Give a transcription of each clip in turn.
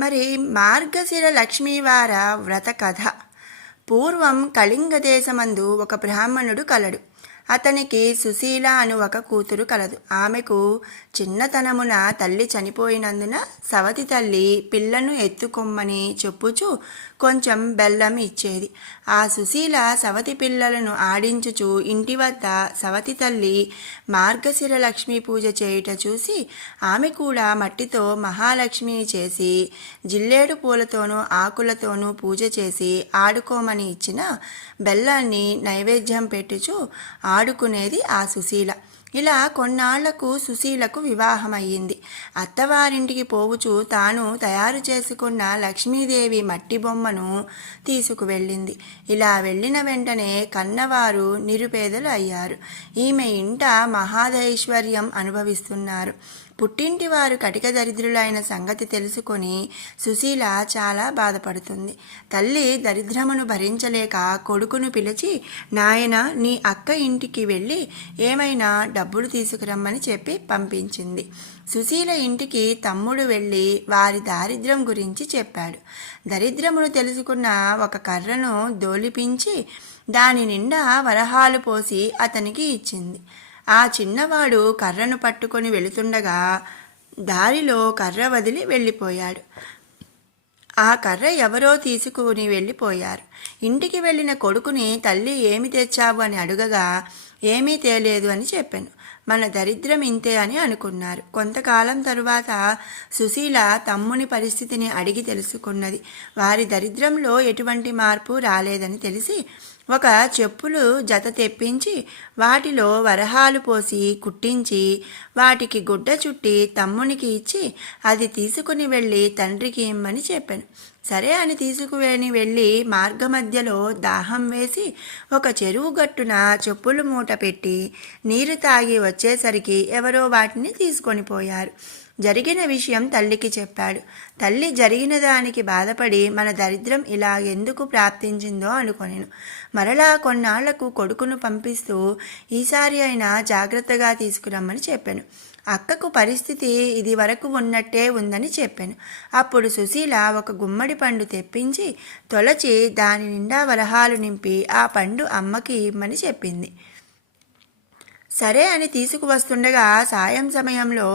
మరి మార్గశిర లక్ష్మీవార వ్రత కథ. పూర్వం కళింగ దేశమందు ఒక బ్రాహ్మణుడు కలడు. అతనికి సుశీల అను ఒక కూతురు కలదు. ఆమెకు చిన్నతనమున తల్లి చనిపోయినందున సవతి తల్లి పిల్లను ఎత్తుకొమ్మని చెప్పుచు కొంచెం బెల్లం ఇచ్చేది. ఆ సుశీల సవతి పిల్లలను ఆడించుచు ఇంటి వద్ద సవతి తల్లి మార్గశిర లక్ష్మీ పూజ చేయుట చూసి ఆమె కూడా మట్టితో మహాలక్ష్మిని చేసి జిల్లేడు పూలతోనూ ఆకులతోనూ పూజ చేసి ఆడుకోమని ఇచ్చిన బెల్లాన్ని నైవేద్యం పెట్టుచు ఆడుకునేది ఆ సుశీల. ఇలా కొన్నాళ్లకు సుశీలకు వివాహమయ్యింది. అత్తవారింటికి పోవుచు తాను తయారు చేసుకున్న లక్ష్మీదేవి మట్టి బొమ్మను తీసుకువెళ్ళింది. ఇలా వెళ్ళిన వెంటనే కన్నవారు నిరుపేదలు అయ్యారు. ఈమె ఇంట మహాదైశ్వర్యం అనుభవిస్తున్నారు. పుట్టింటి వారు కటిక దరిద్రులైన సంగతి తెలుసుకొని సుశీల చాలా బాధపడుతుంది. తల్లి దరిద్రమును భరించలేక కొడుకును పిలిచి, నాయన, నీ అక్క ఇంటికి వెళ్ళి ఏమైనా డబ్బులు తీసుకురమ్మని చెప్పి పంపించింది. సుశీల ఇంటికి తమ్ముడు వెళ్ళి వారి దారిద్ర్యం గురించి చెప్పాడు. దరిద్రమును తెలుసుకున్న ఒక కర్రను దోలిపించి దాని నిండా వరహాలు పోసి అతనికి ఇచ్చింది. ఆ చిన్నవాడు కర్రను పట్టుకొని వెళుతుండగా దారిలో కర్ర వదిలి వెళ్ళిపోయాడు. ఆ కర్ర ఎవరో తీసుకుని వెళ్ళిపోయారు. ఇంటికి వెళ్ళిన కొడుకుని తల్లి ఏమి తెచ్చావు అని అడుగగా ఏమీ తేలేదు అని చెప్పాను. మన దరిద్రం ఇంతే అని అనుకున్నారు. కొంతకాలం తరువాత సుశీల తమ్ముని పరిస్థితిని అడిగి తెలుసుకున్నది. వారి దరిద్రంలో ఎటువంటి మార్పు రాలేదని తెలిసి ఒక చెప్పులు జత తెప్పించి వాటిలో వరహాలు పోసి కుట్టించి వాటికి గుడ్డ చుట్టి తమ్మునికి ఇచ్చి అది తీసుకుని వెళ్ళి తండ్రికి ఇమ్మని చెప్పాను. సరే అని తీసుకుని వెళ్ళి మార్గమధ్యలో దాహం వేసి ఒక చెరువు గట్టున చెప్పులు మూట పెట్టి నీరు తాగి వచ్చేసరికి ఎవరో వాటిని తీసుకొని పోయారు. జరిగిన విషయం తల్లికి చెప్పాడు. తల్లి జరిగిన దానికి బాధపడి మన దరిద్రం ఇలా ఎందుకు ప్రాప్తించిందో అనుకొనెను. మరలా కొన్నాళ్లకు కొడుకును పంపిస్తూ ఈసారి అయినా జాగ్రత్తగా తీసుకురమ్మని చెప్పాను. అక్కకు పరిస్థితి ఇది వరకు ఉన్నట్టే ఉందని చెప్పాను. అప్పుడు సుశీల ఒక గుమ్మడి పండు తెప్పించి తొలచి దాని నిండా వరహాలు నింపి ఆ పండు అమ్మకి ఇమ్మని చెప్పింది. సరే అని తీసుకువస్తుండగా సాయం సమయంలో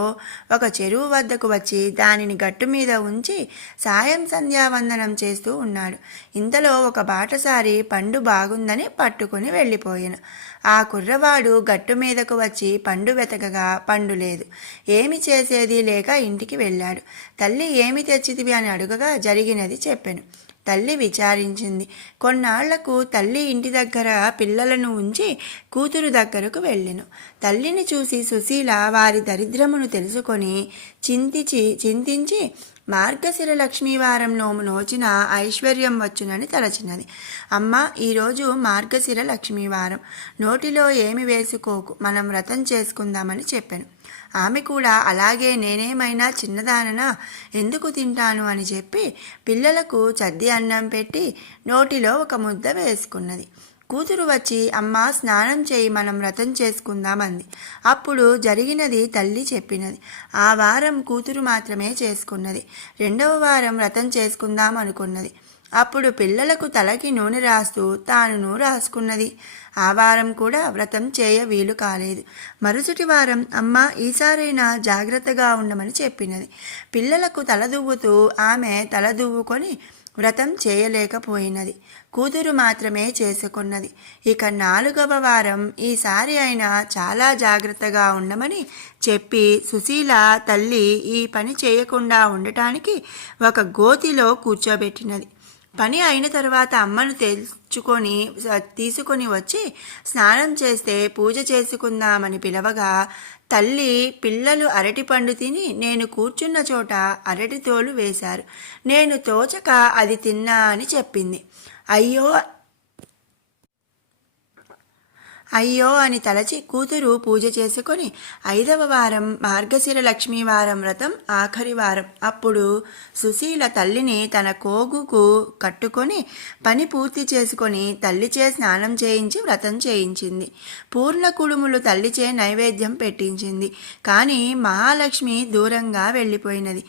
ఒక చెరువు వద్దకు వచ్చి దానిని గట్టు మీద ఉంచి సాయం సంధ్యావందనం చేస్తూ ఉన్నాడు. ఇంతలో ఒక బాటసారి పండు బాగుందని పట్టుకుని వెళ్ళిపోయాను. ఆ కుర్రవాడు గట్టు మీదకు వచ్చి పండు వెతకగా పండు లేదు. ఏమి చేసేది లేక ఇంటికి వెళ్ళాడు. తల్లి ఏమి తెచ్చితివి అని అడుగగా జరిగినది చెప్పాను. తల్లి విచారించింది. కొన్నాళ్లకు తల్లి ఇంటి దగ్గర పిల్లలను ఉంచి కూతురు దగ్గరకు వెళ్ళెను. తల్లిని చూసి సుశీల వారి దరిద్రమును తెలుసుకొని చింతించి మార్గశిర లక్ష్మీవారం నోము నోచిన ఐశ్వర్యం వచ్చునని తలచినది. అమ్మ, ఈరోజు మార్గశిర లక్ష్మీవారం, నోటిలో ఏమి వేసుకోకు, మనం వ్రతం చేసుకుందామని చెప్పాను. ఆమె కూడా అలాగే, నేనేమైనా చిన్నదాననా, ఎందుకు తింటాను అని చెప్పి పిల్లలకు చద్ది అన్నం పెట్టి నోటిలో ఒక ముద్ద వేసుకున్నది. కూతురు వచ్చి, అమ్మ స్నానం చేయి, మనం వ్రతం చేసుకుందామంది. అప్పుడు జరిగినది తల్లి చెప్పినది. ఆ వారం కూతురు మాత్రమే చేసుకున్నది. రెండవ వారం వ్రతం చేసుకుందాం అనుకున్నది. అప్పుడు పిల్లలకు తలకి నూనె రాస్తూ తాను రాసుకున్నది. ఆ వారం కూడా వ్రతం చేయ వీలు కాలేదు. మరుసటి వారం అమ్మ ఈసారైనా జాగ్రత్తగా ఉండమని చెప్పినది. పిల్లలకు తలదువ్వుతూ ఆమె తలదువ్వుకొని వ్రతం చేయలేకపోయినది. కూతురు మాత్రమే చేసుకున్నది. ఇక 4వ వారం ఈసారి అయినా చాలా జాగ్రత్తగా ఉండమని చెప్పి సుశీల తల్లి ఈ పని చేయకుండా ఉండటానికి ఒక గోతిలో కూర్చోబెట్టినది. పని అయిన తర్వాత అమ్మను తీసుకొని వచ్చి స్నానం చేస్తే పూజ చేసుకుందామని పిలవగా తల్లి పిల్లలు అరటిపండు తిని నేను కూర్చున్న చోట అరటి తోలు వేశారు. నేను తోచక అది తిన్నా అని చెప్పింది. అయ్యో అని తలచి కూతురు పూజ చేసుకొని 5వ వారం మార్గశిర లక్ష్మీవారం వ్రతం ఆఖరి వారం. అప్పుడు సుశీల తల్లిని తన కోగుకు కట్టుకొని పని పూర్తి చేసుకొని తల్లిచే స్నానం చేయించి వ్రతం చేయించింది. పూర్ణ కుడుములు తల్లిచే నైవేద్యం పెట్టించింది. కానీ మహాలక్ష్మి దూరంగా వెళ్ళిపోయినది.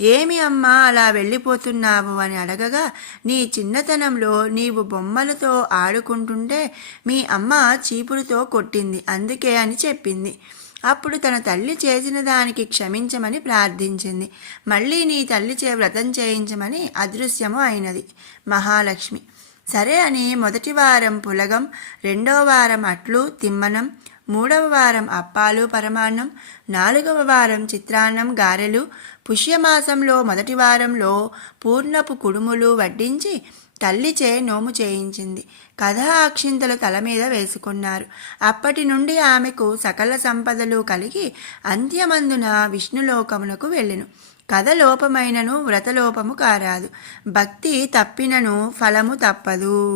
ఏమి అమ్మా అలా వెళ్ళిపోతున్నావు అని అడగగా, నీ చిన్నతనంలో నీవు బొమ్మలతో ఆడుకుంటుంటే మీ అమ్మ చీపురుతో కొట్టింది అందుకే అని చెప్పింది. అప్పుడు తన తల్లి చేసిన దానికి క్షమించమని ప్రార్థించింది. మళ్ళీ నీ తల్లి వ్రతం చేయించమని అదృశ్యము అయినది మహాలక్ష్మి. సరే అని మొదటి వారం పులగం, రెండవ వారం అట్లు తిమ్మనం, మూడవ వారం అప్పాలు పరమాన్నం, నాలుగవ వారం చిత్రాన్నం గారెలు, పుష్యమాసంలో మొదటి వారంలో పూర్ణపు కుడుములు వడ్డించి తల్లిచే నోము చేయించింది. కథా అక్షింతలు తల మీద వేసుకున్నారు. అప్పటి నుండి ఆమెకు సకల సంపదలు కలిగి అంత్యమందున విష్ణులోకమునకు వెళ్ళెను. కథ లోపమైనను వ్రతలోపము కారాదు. భక్తి తప్పినను ఫలము తప్పదు.